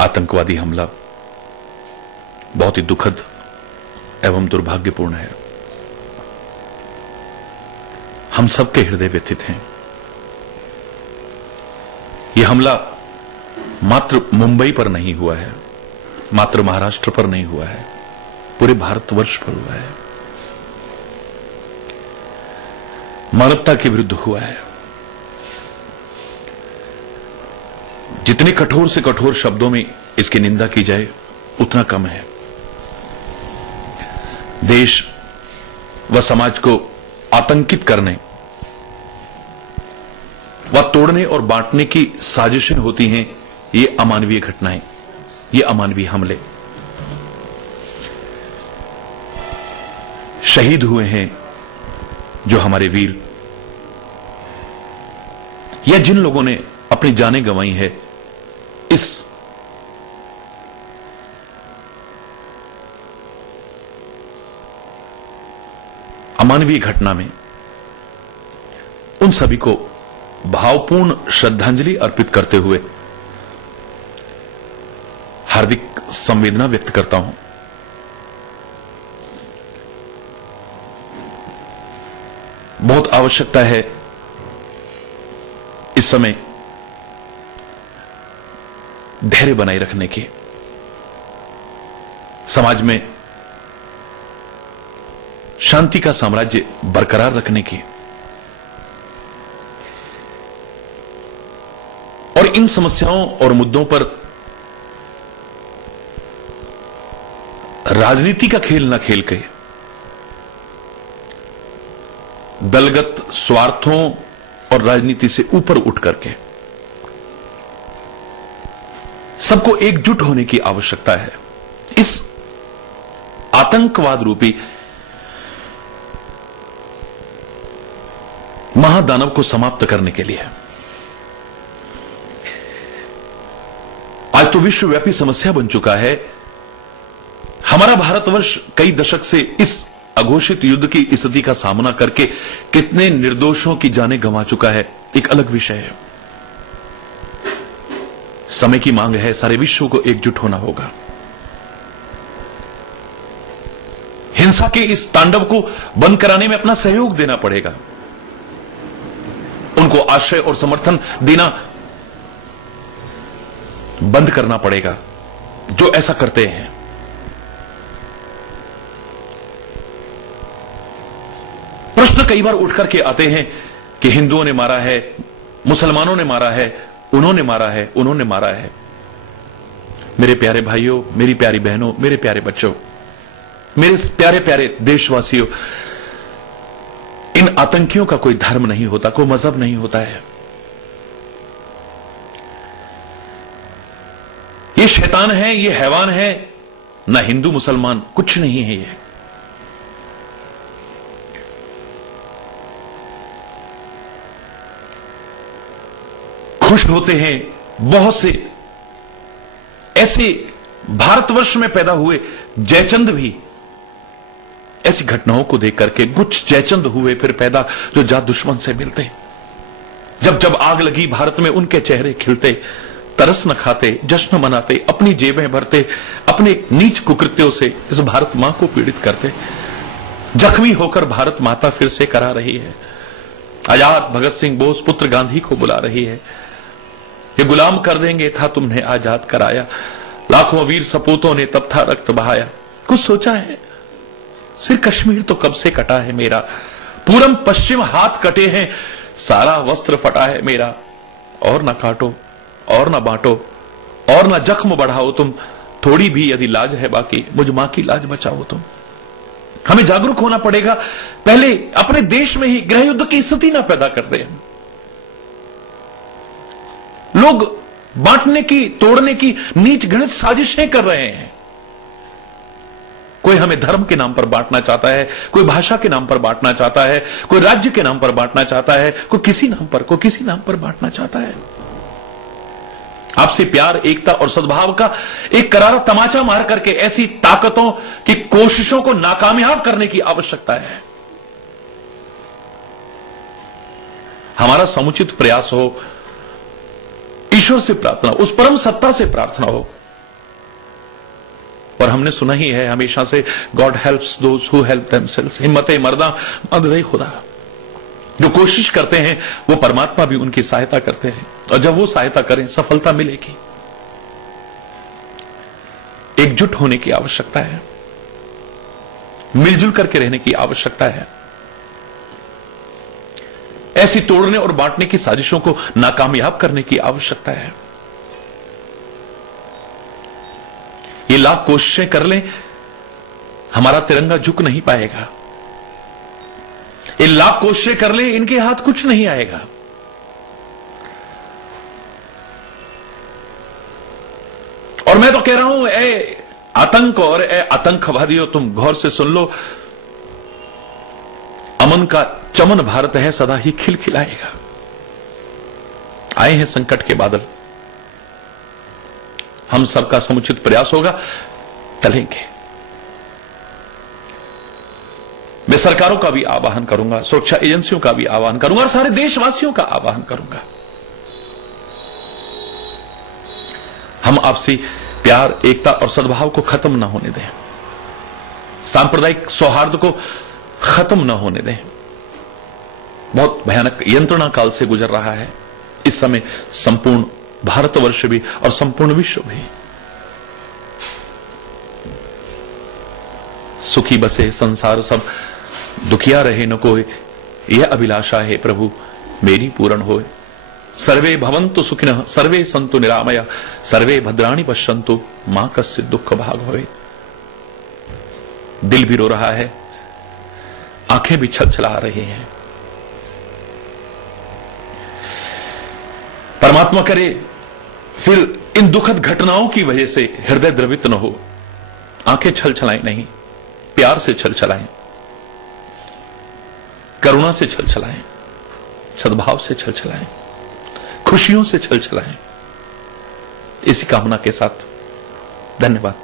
आतंकवादी हमला बहुत ही दुखद एवं दुर्भाग्यपूर्ण है। हम सबके हृदय व्यथित हैं। यह हमला मात्र मुंबई पर नहीं हुआ है, मात्र महाराष्ट्र पर नहीं हुआ है, पूरे भारतवर्ष पर हुआ है, मानवता के विरुद्ध हुआ है। जितने कठोर से कठोर शब्दों में इसकी निंदा की जाए उतना कम है। देश व समाज को आतंकित करने व तोड़ने और बांटने की साजिशें होती हैं। ये अमानवीय घटनाएं, ये अमानवीय हमले। शहीद हुए हैं जो हमारे वीर, या जिन लोगों ने अपनी जानें गंवाई है इस अमानवीय घटना में, उन सभी को भावपूर्ण श्रद्धांजलि अर्पित करते हुए हार्दिक संवेदना व्यक्त करता हूं। बहुत आवश्यकता है इस समय धैर्य बनाए रखने की, समाज में शांति का साम्राज्य बरकरार रखने की, और इन समस्याओं और मुद्दों पर राजनीति का खेल न खेल के दलगत स्वार्थों और राजनीति से ऊपर उठ करके सबको एकजुट होने की आवश्यकता है इस आतंकवाद रूपी महादानव को समाप्त करने के लिए। आज तो विश्वव्यापी समस्या बन चुका है। हमारा भारतवर्ष कई दशक से इस अघोषित युद्ध की स्थिति का सामना करके कितने निर्दोषों की जानें गंवा चुका है, एक अलग विषय है। समय की मांग है, सारे विश्व को एकजुट होना होगा। हिंसा के इस तांडव को बंद कराने में अपना सहयोग देना पड़ेगा। उनको आश्रय और समर्थन देना बंद करना पड़ेगा जो ऐसा करते हैं। प्रश्न कई बार उठ करके आते हैं कि हिंदुओं ने मारा है, मुसलमानों ने मारा है, उन्होंने मारा है, उन्होंने मारा है। मेरे प्यारे भाइयों, मेरी प्यारी बहनों, मेरे प्यारे बच्चों, मेरे प्यारे प्यारे देशवासियों, इन आतंकियों का कोई धर्म नहीं होता, कोई मजहब नहीं होता है। ये शैतान है, ये हैवान है, ना हिंदू मुसलमान, कुछ नहीं है। ये खुश होते हैं बहुत से ऐसे भारतवर्ष में पैदा हुए जयचंद भी ऐसी घटनाओं को देख करके कुछ जयचंद हुए फिर पैदा जो जात दुश्मन से मिलते। जब जब आग लगी भारत में उनके चेहरे खिलते, तरस न खाते, जश्न मनाते, अपनी जेबें भरते, अपने नीच कुकृत्यों से इस भारत मां को पीड़ित करते। जख्मी होकर भारत माता फिर से करा रही है। आजाद भगत सिंह बोस पुत्र गांधी को बुला रही है। ये गुलाम कर देंगे था तुमने आजाद कराया, लाखों वीर सपूतों ने तब था रक्त बहाया। कुछ सोचा है? सिर कश्मीर तो कब से कटा है मेरा, पूरब पश्चिम हाथ कटे हैं, सारा वस्त्र फटा है मेरा। और ना काटो और ना बांटो और ना जख्म बढ़ाओ तुम, थोड़ी भी यदि लाज है बाकी, मुझ मां की लाज बचाओ तुम। हमें जागरूक होना पड़ेगा। पहले अपने देश में ही गृह युद्ध की स्थिति ना पैदा कर दे। लोग बांटने की, तोड़ने की नीच घृणित साजिशें कर रहे हैं। कोई हमें धर्म के नाम पर बांटना चाहता है, कोई भाषा के नाम पर बांटना चाहता है, कोई राज्य के नाम पर बांटना चाहता है, कोई किसी नाम पर बांटना चाहता है। आपसे प्यार, एकता और सद्भाव का एक करारा तमाचा मार करके ऐसी ताकतों की कोशिशों को नाकामयाब करने की आवश्यकता है। हमारा समुचित प्रयास हो, ईश्वर से प्रार्थना, उस परम सत्ता से प्रार्थना हो और हमने सुना ही है हमेशा से, God helps those who help themselves. हिम्मत मर्दा मदद खुदा। जो कोशिश करते हैं वो परमात्मा भी उनकी सहायता करते हैं, और जब वो सहायता करें सफलता मिलेगी। एकजुट होने की आवश्यकता है, मिलजुल करके रहने की आवश्यकता है। ऐसी तोड़ने और बांटने की साजिशों को नाकामयाब करने की आवश्यकता है। ये लाख कोशिशें कर लें, हमारा तिरंगा झुक नहीं पाएगा। ये लाख कोशिशें कर लें, इनके हाथ कुछ नहीं आएगा। और मैं तो कह रहा हूं, ए आतंक और ए आतंकवादियों, तुम गौर से सुन लो, अमन का चमन भारत है, सदा ही खिलखिलाएगा। आए हैं संकट के बादल, हम सबका समुचित प्रयास होगा, टलेंगे। मैं सरकारों का भी आह्वान करूंगा, सुरक्षा एजेंसियों का भी आह्वान करूंगा, और सारे देशवासियों का आह्वान करूंगा। हम आपसी प्यार, एकता और सद्भाव को खत्म ना होने दें, सांप्रदायिक सौहार्द को खत्म ना होने दें। बहुत भयानक यंत्रणा काल से गुजर रहा है इस समय संपूर्ण भारतवर्ष भी और संपूर्ण विश्व भी। सुखी बसे संसार सब, दुखिया रहे न कोई, यह अभिलाषा है प्रभु मेरी पूर्ण होए। सर्वे भवन्तु सुखिनः, सर्वे सन्तु निरामया, सर्वे भद्राणि पश्यन्तु, मां कश्चित् दुःख भाग भवेत्। दिल भी रो रहा है, आंखें भी छलछला रही हैं। परमात्मा करे फिर इन दुखद घटनाओं की वजह से हृदय द्रवित न हो, आंखें छलछलाएं नहीं, प्यार से छलछलाएं, करुणा से छलछलाएं, सद्भाव से छलछलाएं, खुशियों से छलछलाएं। इसी कामना के साथ धन्यवाद।